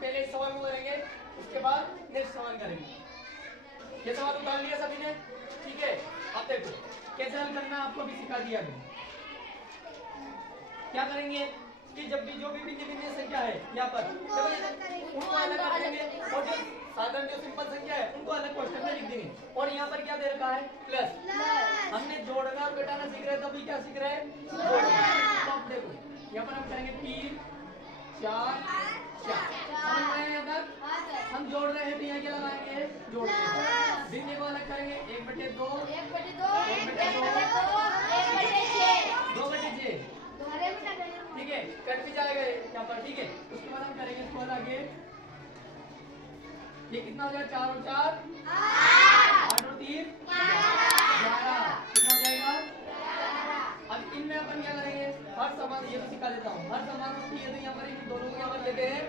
पहले इस सवाल को करेंगे, उसके बाद नेक्स्ट सवाल करेंगे। ये सवाल उतार लिया सभी ने, ठीक है। अब देखो कैसे हल करना आपको भी सिखा दिया गया। क्या करेंगे कि जब भी जो भी भिन्न भिन्न संख्या है यहाँ पर उनको अलग कर देंगे, और जो साधारण जो सिंपल संख्या है उनको अलग क्वेश्चन में लिख देंगे। और यहाँ पर क्या दे रखा है, प्लस। हमने जोड़ना और घटाना सीख रहे हैं, तभी क्या सीख रहे हैं, जोड़ना। तो अब देखो यहाँ पर हम करेंगे 3 4 4, समझ में आया? यहाँ तक हम जोड़ रहे हैं तो यहाँ क्या लगाएंगे, जोड़। भिन्न को अलग करेंगे, 1/2 2/6, ठीक है, कट भी जाएगा यहाँ पर, ठीक है। उसके बाद हम करेंगे इसको आगे, ये कितना हो जाएगा, 4 और 4 8 और 3 11, कितना हो जाएगा। अब इनमें अपन क्या करेंगे, हर समान, ये तो सिखा देता हूँ, हर समान होती है तो यहाँ पर इन दोनों को क्या कर लेते हैं,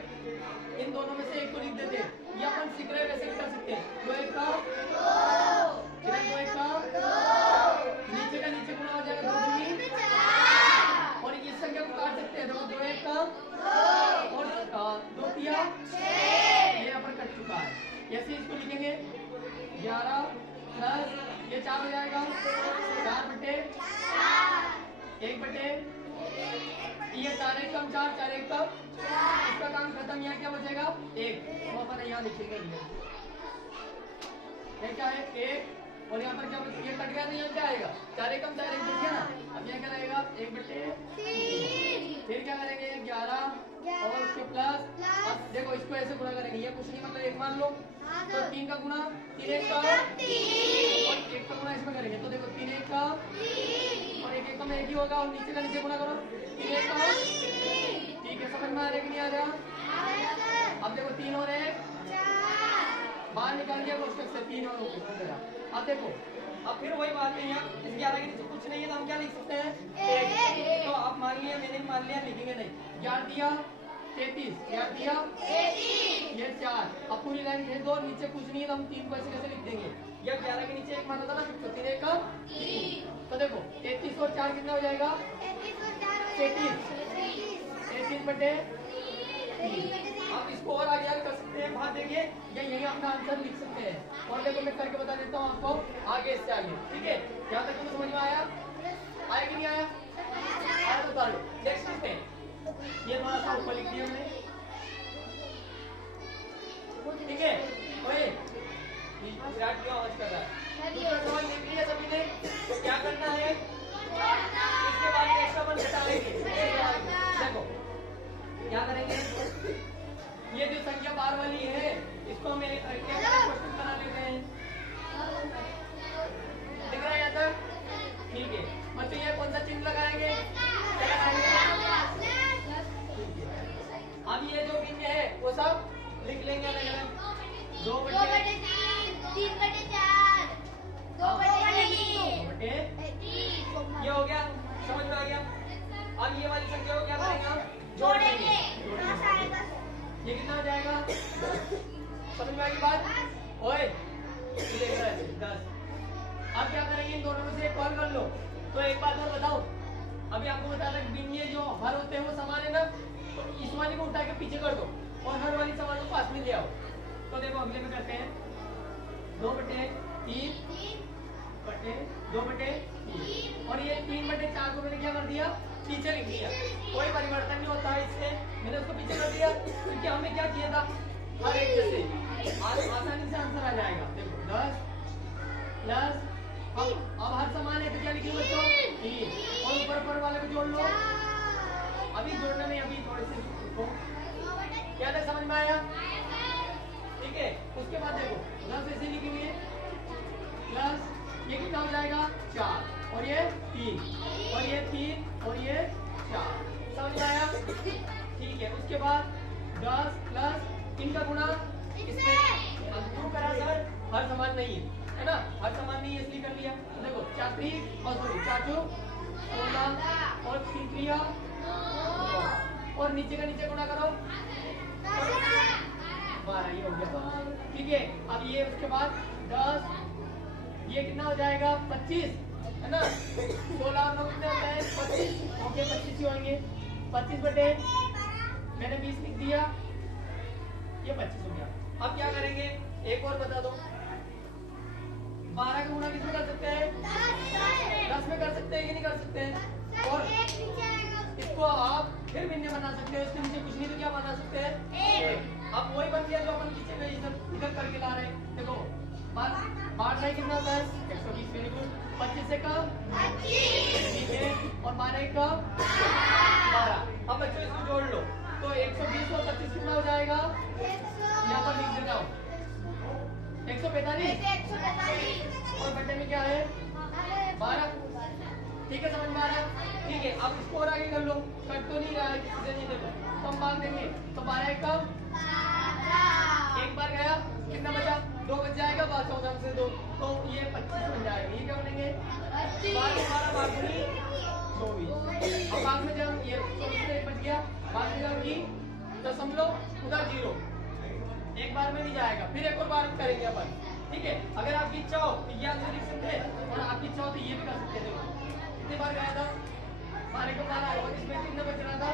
इन दोनों में से एक को लिख देते हैं। ये अपन सीख रहे हैं, वैसे भी कर सकते हैं। 2 1 का 2 1 का नीचे का नीचे गुना हो जाएगा 2 3, और इस संख्या को काट सकते हैं, देखो 2 1 का और 2 3 ये यहाँ पर कट चुका है। ऐसे इसको लिखेंगे 11 प्लस ये 4 हो जाएगा, 4/1 ये 4 1 कम 4 4 1 कम, इसका काम खत्म। यहाँ क्या बचेगा, 1, तो अपन यहाँ लिखेंगे ये क्या है 1, और यहाँ पर क्या बचेगा, ये कट गया तो यहाँ क्या आएगा, 4 1 कम 4 1 बच गया ना। अब यहाँ क्या रहेगा 1/3, फिर क्या करेंगे 11 और उसके प्लस। अब देखो इसको ऐसे गुणा करेंगे, ये कुछ नहीं मतलब 1 मान लो, तो 3 का गुना 3 1 का और 1 का गुना इसमें करेंगे, तो देखो 3 1 का और 1 1 का में 1 ही होगा, और नीचे का नीचे गुना करो 3 1 का, ठीक है। समझ में आ रहा है कि नहीं आ रहा। अब देखो 3 और 1 बाहर निकाल दिया कोष्टक से, 3 और 1 हो गया। अब देखो अब फिर वही बात है, यहाँ इसके आगे नीचे कुछ नहीं है तो हम क्या लिख सकते हैं, 1। तो आप मान लिया, मैंने मान लिया, लिखेंगे नहीं। 11 दिया 33, 11 दिया ये 4, अब पूरी लाइन भेज दो, नीचे कुछ नहीं है तो हम 3 को ऐसे कैसे लिख देंगे। या 11 के नीचे 1 माना था ना, तो 3 1 का 3, तो देखो 33 और 4 कितना हो जाएगा, 33/3। आप इसको और आगे कर सकते हैं, बाहर देखिए, या यही अपना आंसर लिख सकते हैं। और देखो मैं करके बता देता हूँ आपको आगे से आगे, ठीक है। यहाँ तक तो समझ में आया, आया कि नहीं आया, आया तो उतारो। नेक्स्ट लिखते हैं, ये थोड़ा सा ऊपर लिख दिया हमने, ठीक है। ओए विराट क्यों आवाज कर रहा है, सवाल लिख लिया सभी ने, तो क्या करना है, इसके बाद नेक्स्ट अपन घटाएंगे। देखो क्या करेंगे, ये जो संख्या बार वाली है इसको हम क्वेश्चन बना लेते हैं, दिख रहा है यहाँ तक, ठीक है। बच्चों ये कौन सा चिन्ह लगाएंगे, अब ये जो भिन्न है वो सब लिख लेंगे अलग अलग, 2/3 3/4 2/3 ये हो गया, समझ में आ गया। अब ये वाली संख्या को क्या करेंगे, जोड़ देंगे, ये कितना हो जाएगा, समझ में आएगी बात, ओए 10। अब क्या करेंगे, इन दोनों में से एक कॉल कर लो। तो एक बात और बताओ, अभी आपको बता रहा भिन्न जो हर होते हैं वो समान है ना, तो इस वाली को उठा के पीछे कर दो और हर वाली समान को पास में ले आओ। तो देखो अगले में करते हैं 2/3 2/3 और ये 3/4 को मैंने क्या कर दिया, पीछे लिख दिया। कोई परिवर्तन नहीं होता है इससे, मैंने उसको पीछे कर दिया क्योंकि हमें क्या चाहिए था, हर एक जैसे आसानी से आंसर आ जाएगा। देखो 10 प्लस अब हर समान है तो क्या लिखेंगे बच्चों, 3 और ऊपर वाले को जोड़ लो। अभी जोड़ने में अभी थोड़े से रुको, क्या था, समझ में आया, ठीक है। उसके बाद देखो 10 ऐसे लिखेंगे, प्लस ये कितना हो जाएगा 4 और ये 3 और ये 3 और ये 4, समझ में आया, ठीक है। उसके बाद 10 प्लस इनका गुणा इसमें क्यों करा सर, हर समान नहीं है ना, हर समान नहीं है इसलिए कर लिया। तो देखो 4 3 और सॉरी 4 2 16 और 3 3 और नीचे का नीचे गुणा करो 12, ये हो गया, ठीक है। अब ये उसके बाद 10 ये कितना हो जाएगा 25 है ना, 16 और 9 कितने होता है 25, ओके 25 ही होंगे। 25 बटे मैंने 20 लिख दिया, ये 25 हो गया। अब क्या करेंगे, एक और बता दो, 12 का गुणा किसमें कर सकते हैं, 10 में कर सकते हैं कि नहीं कर सकते हैं। और इसको आप फिर भिन्न बना सकते हैं, इसके नीचे कुछ नहीं तो क्या बना सकते हैं, अब वही बन गया जो अपन पीछे में इधर करके ला रहे हैं। देखो बाढ़ है कितना होता है 120, वेरी गुड। 25 से कम 25 और 12 कम 12। अब बच्चों इसको जोड़ लो तो 120 और 25 कितना हो जाएगा, यहाँ पर लिख देता हूँ 145 और बटे में क्या है 12। ठीक है, समझ में आ रहा है। ठीक है, अब इसको और आगे कर लो, कट तो नहीं रहा है किसी से नहीं, देखो कम भाग देंगे तो 12 कम, एक बार गया कितना बचा, 2 बच जाएगा, 14 से 2 तो ये 25 बन जाएगा। ये क्या बनेंगे 12 बाकी 24। अब भाग में जब ये 24 से 1 बच गया, भाग में जाओगी दशमलव उधर 0, एक बार में नहीं जाएगा, फिर एक और बार करेंगे अपन। ठीक है, अगर आपकी इच्छा हो तो ये आंसर लिख सकते हैं और आपकी इच्छा हो तो ये भी कर सकते हैं। देखो कितनी बार गया था 12 को 12 और इसमें कितना बच रहा था,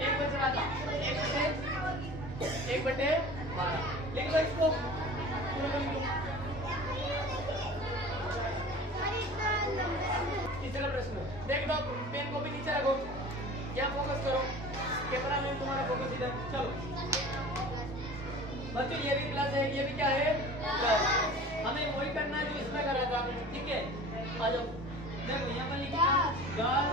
1 बच रहा था, 1 बटे 12। लिख लो इसको पूरा कर लो। तीसरा प्रश्न देख दो, पेन को भी नीचे रखो, क्या फोकस करो, कैमरा में तुम्हारा फोकस इधर। चलो बच्चों ये भी प्लस है, ये भी क्या है प्लस, हमें वही करना है जो इसमें करा था। ठीक है, आ जाओ देखो यहाँ पर लिखिए 10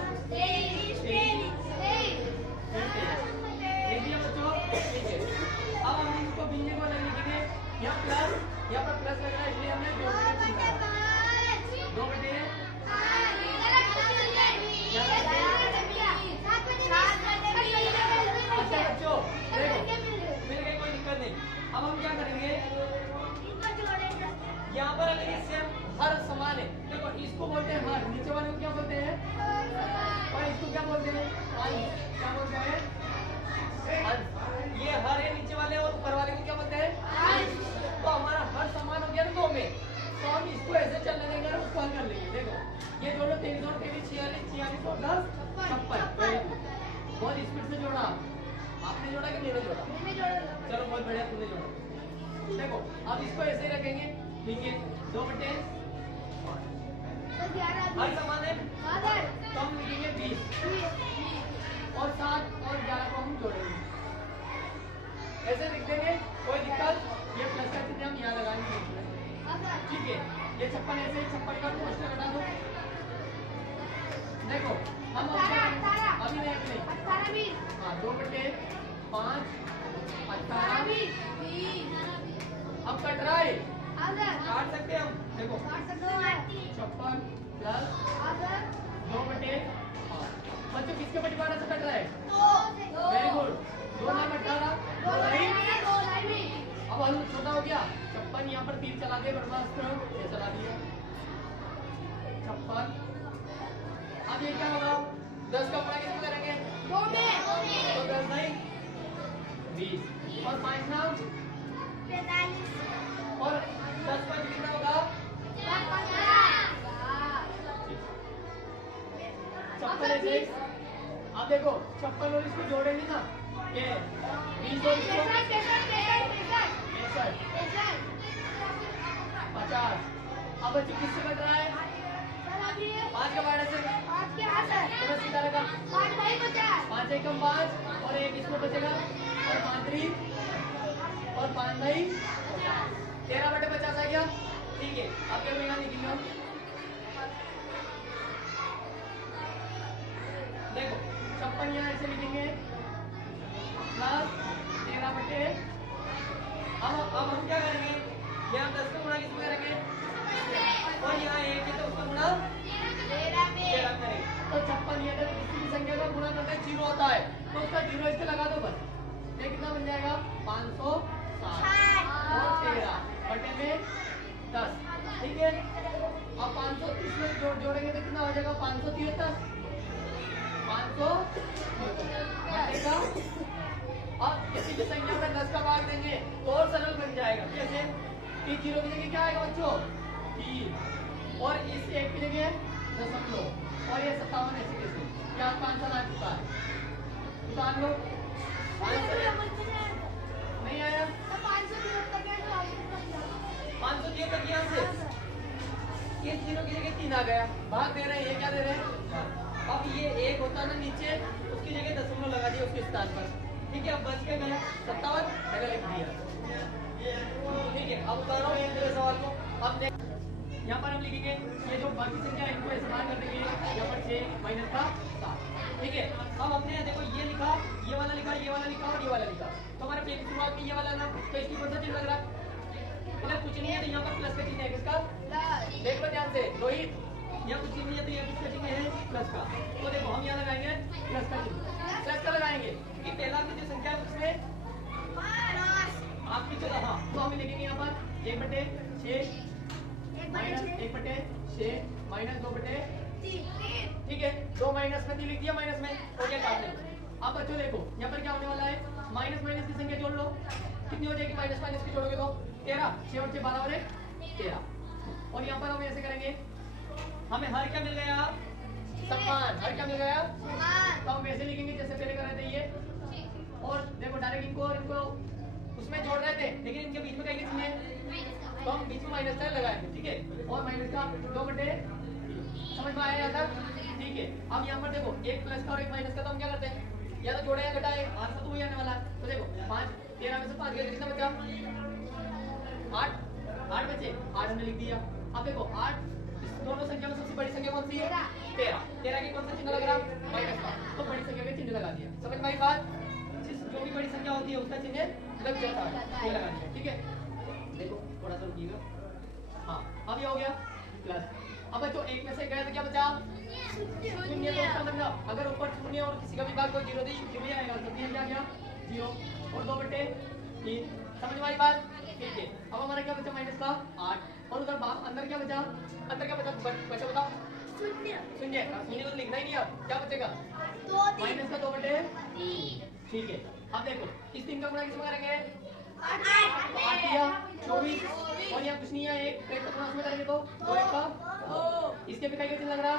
लिख दिया बच्चों। ठीक है, अब हम इसको भिन्न को नहीं लिखेंगे, यहाँ पर प्लस लग रहा है इसलिए हमने 2 बटे अच्छा बच्चों देखो मिल गई, कोई दिक्कत नहीं। अब हम क्या करेंगे, यहाँ पर अगर ये सेम हर समान है, देखो इसको बोलते हैं हर, नीचे वाले को क्या बोलते हैं, और इसको क्या बोलते हैं अंश, क्या बोलते हैं अंश। ये हर है नीचे वाले और ऊपर वाले को क्या बोलते हैं अंश। तो हमारा हर समान हो गया 2 में, तो हम इसको ऐसे चलने देंगे और उसको हल कर लेंगे। देखो ये जोड़ो 23 और 23 46 और 56। बहुत स्पीड से जोड़ा, आपने जोड़ा कि मैंने जोड़ा, चलो बहुत बढ़िया, तुमने जोड़ा। देखो अब इसको ऐसे ही रखेंगे, ठीक है 2 बटे हर समान है, तो हम लिखेंगे 20 और 7 और 11 को हम जोड़ेंगे, ऐसे लिख देंगे, कोई दिक्कत। ये प्लस का चिन्ह हम यहाँ लगाएंगे, ठीक है। ये 56 ऐसे 56 का क्वेश्चन हटा दो। देखो हम अभी नहीं हाँ 2 बटे 5 18 अब कट रहा है, काट सकते हैं हम। देखो 56 प्लस 2 बटे 5, बच्चों किसके बंटवारा से कट रहा है, वेरी गुड, 2 नाम 18। अब हल छोटा हो गया, 56 यहाँ पर 3 चला दे, बर्बाद ये चला दिया 56। अब ये क्या होगा, 10 का गुणा किसमें करेंगे 2 में, तो 10 नहीं 20 और 5 नाम 45 और 10 का कितना होगा 56। अब देखो 56 और इसको जोड़ेंगे ना, ये 20 और इसको 50। अब बच्चे किससे कट रहा है 5 के बारे से, तो सीधा लगा 5 एकम 5 और 1 इसको बचेगा और 5 और 5 नहीं 13 बटे 50 आ गया। ठीक है, अब क्या मिला लिखेंगे हम, देखो 56 यहाँ ऐसे लिखेंगे प्लस 13 बटे, अब हम क्या करेंगे, यहाँ 10 का गुणा किसमें करेंगे और यहाँ 1 है तो उसका गुणा 13 करेंगे। तो 56 ये किसी भी संख्या का गुणा करके 0 होता है, तो उसका 0 इसके लगा दो बस, ये कितना बन जाएगा 560 और 13 बटे में 10। ठीक है, अब 530 में जोड़ेंगे तो कितना हो जाएगा 573 बटेगा। अब किसी भी संख्या में 10 का भाग देंगे तो और सरल बन जाएगा, कैसे कि 0 की जगह क्या आएगा बच्चों 3 और इस 1 की जगह दशमलव और ये 57 ऐसे कैसे, यहाँ 5 साल आ चुका है, निकाल लो 3 आ गया, भाग दे रहे हैं, ये क्या दे रहे हैं। अब ये 1 होता ना नीचे, उसकी जगह दशमलव लगा दिया उसके स्थान पर। ठीक है, अब बच के गया 57, मैंने लिख दिया। ठीक है, अब उतारो दूसरे सवाल को। अब यहाँ पर हम लिखेंगे ये जो बाकी संख्या है इनको इस्तेमाल कर देंगे। यहाँ पर 6 माइनस का 7। ठीक है, अब हमने देखो ये लिखा, ये वाला लिखा, ये वाला लिखा और ये वाला लिखा। तो हमारे पेज की शुरुआत में ये वाला ना, तो इसकी कौन सा चिन्ह लग रहा है, इधर कुछ नहीं है तो यहाँ पर प्लस का चिन्ह है। किसका, देख लो ध्यान से रोहित, यहाँ कुछ चिन्ह नहीं है तो यहाँ किसका चिन्ह है, प्लस का। तो देखो हम यहाँ लगाएंगे प्लस का चिन्ह, प्लस का लगाएंगे क्योंकि पहला की जो संख्या है उसमें आपकी 14। हाँ, तो हम लिखेंगे यहाँ पर 1/6 माइनस 1/6 माइनस 2/3। ठीक है, 2 माइनस में 3 लिख दिया, माइनस में हो गया 4। अब बच्चों देखो यहाँ पर क्या होने वाला है, माइनस माइनस की संख्या जोड़ लो, कितनी हो जाएगी, माइनस माइनस की जोड़ोगे तो 13, 6 और 6 12 और 13। और यहाँ पर हम ऐसे करेंगे, हमें हर क्या मिल गया, सम्मान। हर क्या मिल गया, तो हम वैसे लिखेंगे जैसे पहले कर रहे थे ये। और देखो डायरेक्ट इनको और इनको उसमें जोड़ रहे थे, लेकिन इनके बीच में कहीं चिन्ह है तो हम बीच में माइनस का लगाएंगे। ठीक है, और माइनस का 2/3 समझ में आया यहाँ तक। ठीक है, अब यहाँ पर देखो एक प्लस का और एक माइनस का, तो हम क्या करते हैं, या तो जोड़े या घटाए, आंसर तो वही आने वाला है। तो देखो 5 13 में से 5 गया, कितना बचा, 8 बचे, 8 हमने लिख दिया। अब देखो 8 दोनों संख्या में सबसे बड़ी संख्या कौन सी है, 13 की कौन सा चिन्ह लग रहा, माइनस का, तो बड़ी संख्या का चिन्ह लगा दिया। समझ में आई बात, जो भी बड़ी संख्या होती है उसका चिन्ह लग जाता है, ये लगा दिया। ठीक है, देखो थोड़ा सा रुकिएगा। हाँ, अब ये हो गया प्लस। अब बच्चों एक में से गए तो क्या बचा, शून्य। तो इसका मतलब अगर ऊपर शून्य और किसी का भी भाग कोई 0 दी शून्य आएगा, तो ये क्या गया 0 और 2/3। समझ में आई बात। ठीक है, अब हमारा क्या बचा, माइनस का 8 और उधर अंदर क्या बचा, अंदर क्या बचा, बचा बताओ, शून्य। शून्य को लिखना ही नहीं, अब क्या बचेगा, माइनस का 2/3। ठीक है, अब देखो इस 3 का गुणा किसमें करेंगे, 8 दिया 24 और यहाँ कुछ नहीं है, एक तो गुणा उसमें करेंगे तो 2 1 का, इसके भी कहीं लग रहा,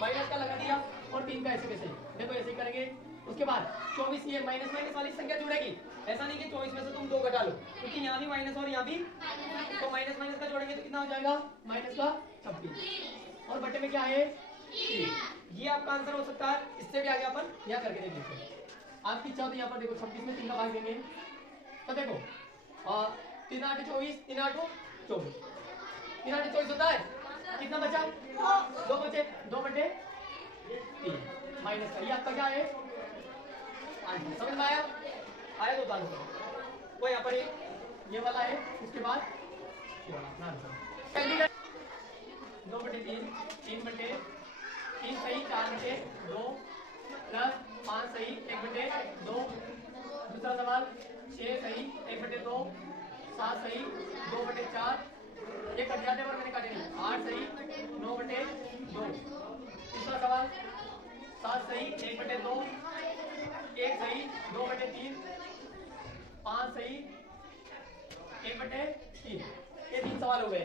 माइनस का लगा दिया और 3 का ऐसे कैसे, देखो ऐसे ही करेंगे। उसके बाद 24 ये माइनस माइनस वाली संख्या जुड़ेगी, ऐसा नहीं कि 24 में से तुम 2 घटा लो, क्योंकि यहाँ भी माइनस और यहाँ भी, तो माइनस माइनस का जोड़ेंगे तो कितना हो जाएगा, माइनस का 26 और बटे में क्या है 3। ये आपका आंसर हो सकता है। इससे भी आगे अपन यहाँ करके देख लेते हैं। आपकी इच्छा होती है, यहाँ पर देखो 26 में 3 का भाग देंगे तो देखो 3 8 24, 3 8 24, 3 8 24 होता है, कितना बचा, 2 बचे, 2/3 माइनस का, ये आपका क्या है आंसर। समझ में आया, आया तो आंसर। वो यहाँ पर ये वाला है, उसके बाद ये वाला अपना आंसर। 2/3, 3/3 सही, 4/2 प्लस 5 सही, 1/2। दूसरा सवाल 6 सही, 1/2, 7 सही, 2/4। ये कट जाते पर मैंने काटे नहीं, 8 सही, 9/2। तीसरा सवाल 7 सही, 1/2, 1 सही, 2/3, 5 सही, 1/3। ये 3 सवाल हो गए।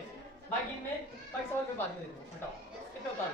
बाकी इनमें बाकी सवाल में बाद में देखो, हटाओ कितने उतार